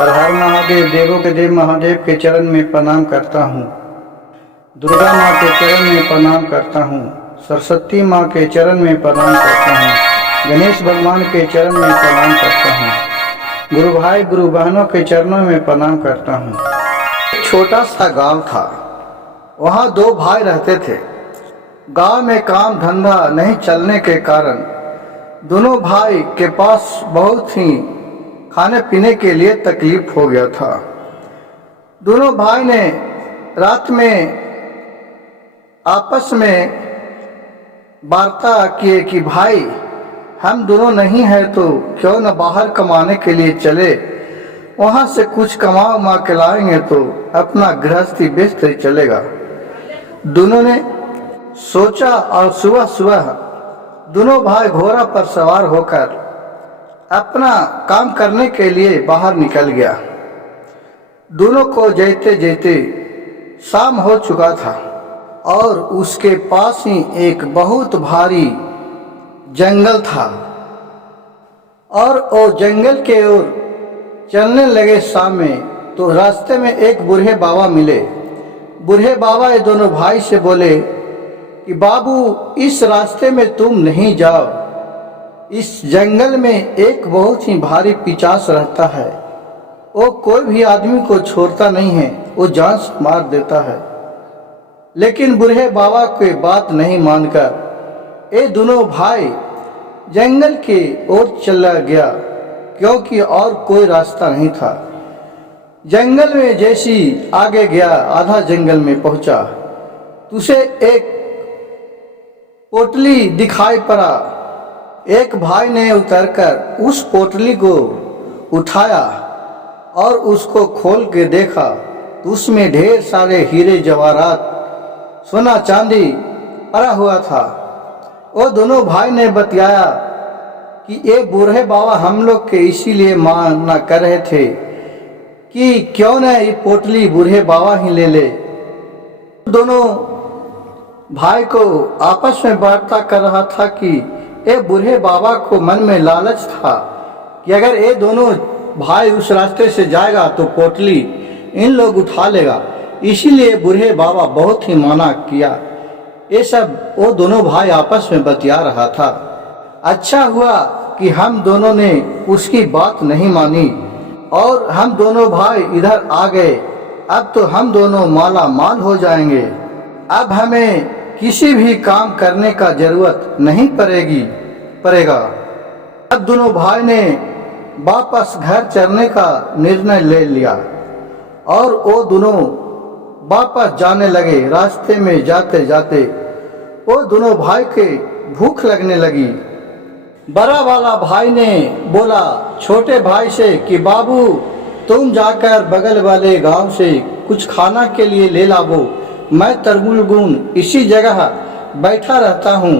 हर हर महादेव। देवों के देव महादेव के चरण में प्रणाम करता हूँ। दुर्गा माँ के चरण में प्रणाम करता हूँ। सरस्वती माँ के चरण में प्रणाम करता हूँ। गणेश भगवान के चरण में प्रणाम करता हूँ। गुरु भाई गुरु बहनों के चरणों में प्रणाम करता हूँ। एक छोटा सा गांव था, वहाँ दो भाई रहते थे। गांव में काम धंधा नहीं चलने के कारण दोनों भाई के पास बहुत ही खाने पीने के लिए तकलीफ हो गया था। दोनों भाई ने रात में आपस में वार्ता किए कि भाई हम दोनों नहीं हैं तो क्यों न बाहर कमाने के लिए चले, वहाँ से कुछ कमा के लाएंगे तो अपना गृहस्थी बेचते चलेगा। दोनों ने सोचा और सुबह सुबह दोनों भाई घोड़ा पर सवार होकर अपना काम करने के लिए बाहर निकल गया। दोनों को जैते जैते शाम हो चुका था और उसके पास ही एक बहुत भारी जंगल था और वो जंगल के ओर चलने लगे। शाम में तो रास्ते में एक बूढ़े बाबा मिले। बूढ़े बाबा ये दोनों भाई से बोले कि बाबू, इस रास्ते में तुम नहीं जाओ, इस जंगल में एक बहुत ही भारी पिशाच रहता है, वो कोई भी आदमी को छोड़ता नहीं है, वो जान से मार देता है। लेकिन बूढ़े बाबा की बात नहीं मानकर ये दोनों भाई जंगल की ओर चला गया, क्योंकि और कोई रास्ता नहीं था। जंगल में जैसी आगे गया, आधा जंगल में पहुंचा, उसे एक पोटली दिखाई पड़ा। एक भाई ने उतरकर उस पोटली को उठाया और उसको खोल के देखा तो उसमें ढेर सारे हीरे जवाहरात, सोना चांदी भरा हुआ था। वो दोनों भाई ने बतलाया कि ये बूढ़े बाबा हम लोग के इसीलिए माना कर रहे थे कि क्यों न ये पोटली बूढ़े बाबा ही ले ले। दोनों भाई को आपस में वार्ता कर रहा था कि ये बूढ़े बाबा को मन में लालच था कि अगर ये दोनों भाई उस रास्ते से जाएगा तो पोटली इन लोग उठा लेगा, इसीलिए बूढ़े बाबा बहुत ही मना किया। ये सब वो दोनों भाई आपस में बतिया रहा था। अच्छा हुआ कि हम दोनों ने उसकी बात नहीं मानी और हम दोनों भाई इधर आ गए। अब तो हम दोनों माला माल हो जाएंगे। अब हमें किसी भी काम करने का जरूरत नहीं पड़ेगा। अब दोनों भाई ने वापस घर चलने का निर्णय ले लिया और वो दोनों वापस जाने लगे। रास्ते में जाते जाते वो दोनों भाई के भूख लगने लगी। बड़ा वाला भाई ने बोला छोटे भाई से कि बाबू, तुम जाकर बगल वाले गांव से कुछ खाना के लिए ले लाओ, मैं तरगुल इसी जगह बैठा रहता हूँ।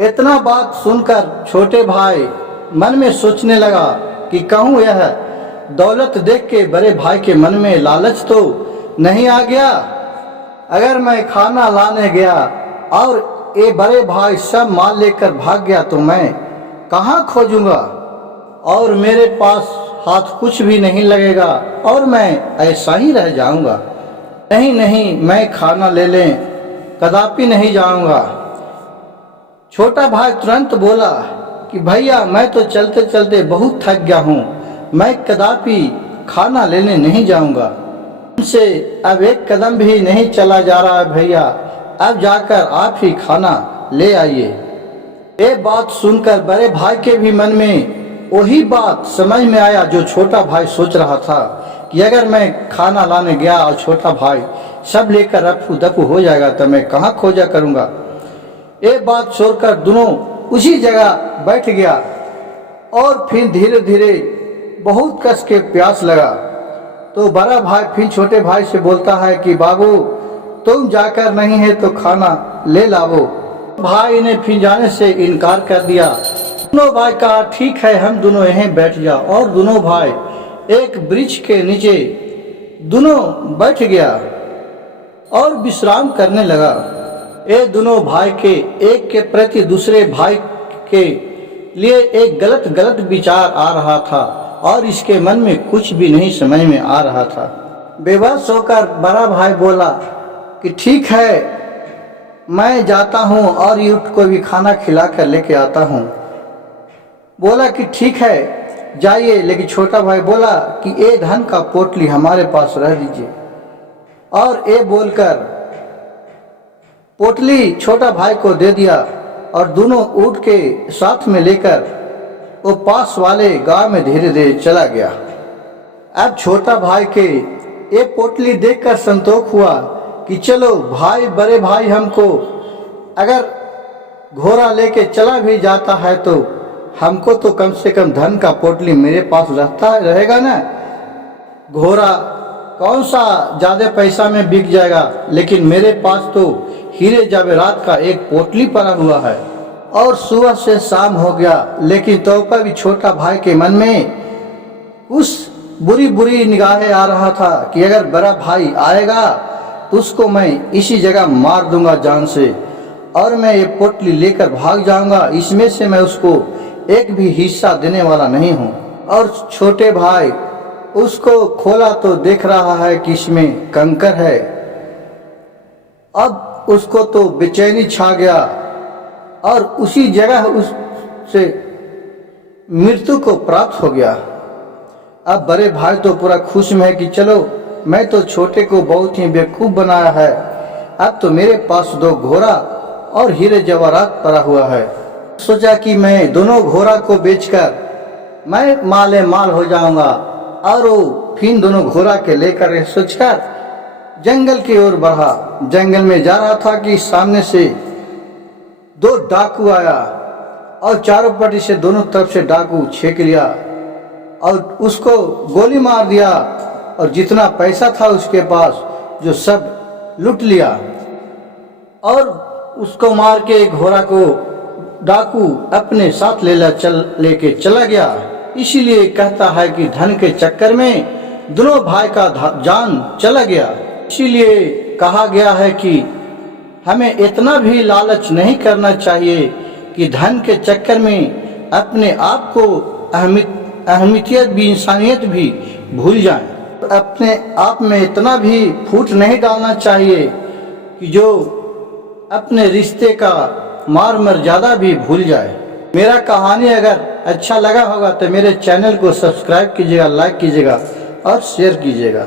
इतना बात सुनकर छोटे भाई मन में सोचने लगा कि कहूँ यह दौलत देख के बड़े भाई के मन में लालच तो नहीं आ गया। अगर मैं खाना लाने गया और ये बड़े भाई सब माल लेकर भाग गया तो मैं कहाँ खोजूंगा और मेरे पास हाथ कुछ भी नहीं लगेगा और मैं ऐसा ही रह जाऊंगा। नहीं, मैं खाना ले लें, कदापि नहीं जाऊंगा। छोटा भाई तुरंत बोला कि भैया, मैं तो चलते चलते बहुत थक गया हूँ, मैं कदापि खाना लेने नहीं जाऊंगा। उनसे अब एक कदम भी नहीं चला जा रहा है भैया, अब जाकर आप ही खाना ले आइए। ये बात सुनकर बड़े भाई के भी मन में वही बात समझ में आया जो छोटा भाई सोच रहा था कि अगर मैं खाना लाने गया और छोटा भाई सब लेकर रफू दफू हो जाएगा तो मैं कहाँ खोजा करूँगा। ये बात छोड़कर दोनों उसी जगह बैठ गया और फिर धीरे धीरे बहुत कस के प्यास लगा तो बड़ा भाई फिर छोटे भाई से बोलता है कि बाबू, तुम जाकर नहीं है तो खाना ले लाओ। भाई ने फिर जाने से इनकार कर दिया। दोनों भाई कहा ठीक है, हम दोनों यहीं बैठ जा और दोनों भाई एक वृक्ष के नीचे दोनों बैठ गया और विश्राम करने लगा। ये दोनों भाई के एक के प्रति दूसरे भाई के लिए एक गलत विचार आ रहा था और इसके मन में कुछ भी नहीं समझ में आ रहा था। बेबस होकर बड़ा भाई बोला कि ठीक है, मैं जाता हूँ और यूट को भी खाना खिला कर लेके आता हूँ। बोला कि ठीक है जाइए, लेकिन छोटा भाई बोला कि ये धन का पोटली हमारे पास रह दीजिए। और ये बोलकर पोटली छोटा भाई को दे दिया और दोनों ऊँट के साथ में लेकर वो पास वाले गांव में धीरे धीरे चला गया। अब छोटा भाई के ये पोटली देखकर संतोष हुआ कि चलो भाई, बड़े भाई हमको अगर घोड़ा लेके चला भी जाता है तो हमको तो कम से कम धन का पोटली मेरे पास रहेगा ना। घोड़ा कौन सा ज़्यादा पैसा में बिक जाएगा, लेकिन मेरे पास तो हीरे जवाहरात का एक पोटली पड़ा हुआ है। और सुबह से शाम हो गया, लेकिन तो पर भी छोटा भाई के मन में उस बुरी बुरी निगाहें आ रहा था कि अगर बड़ा भाई आएगा तो उसको मैं इसी जगह मार दूंगा जान से, और मैं ये पोटली लेकर भाग जाऊंगा। इसमें से मैं उसको एक भी हिस्सा देने वाला नहीं हूँ। और छोटे भाई उसको खोला तो देख रहा है कि इसमें कंकर है। अब उसको तो बेचैनी छा गया और उसी जगह उससे मृत्यु को प्राप्त हो गया। अब बड़े भाई तो पूरा खुश में है कि चलो, मैं तो छोटे को बहुत ही बेवकूफ बनाया है, अब तो मेरे पास 2 घोड़ा और हीरे जवाहरात पड़ा हुआ है। सोचा कि मैं दोनों घोड़ा को बेचकर मैं माले माल हो जाऊंगा। और वो फिर दोनों घोड़ा के लेकर सोचकर जंगल की ओर बढ़ा। जंगल में जा रहा था कि सामने से 2 डाकू आया और चारों पट्टी से दोनों तरफ से डाकू छेक लिया और उसको गोली मार दिया और जितना पैसा था उसके पास जो सब लूट लिया। और उसको मार के घोड़ा को डाकू अपने साथ लेके चला गया। इसीलिए कहता है कि धन के चक्कर में दोनों भाई का जान चला गया। इसीलिए कहा गया है कि हमें इतना भी लालच नहीं करना चाहिए कि धन के चक्कर में अपने आप को अहमियत भी, इंसानियत भी भूल जाएं। अपने आप में इतना भी फूट नहीं डालना चाहिए कि जो अपने रिश्ते का मार मर्यादा भी भूल जाए। मेरा कहानी अगर अच्छा लगा होगा तो मेरे चैनल को सब्सक्राइब कीजिएगा, लाइक कीजिएगा और शेयर कीजिएगा।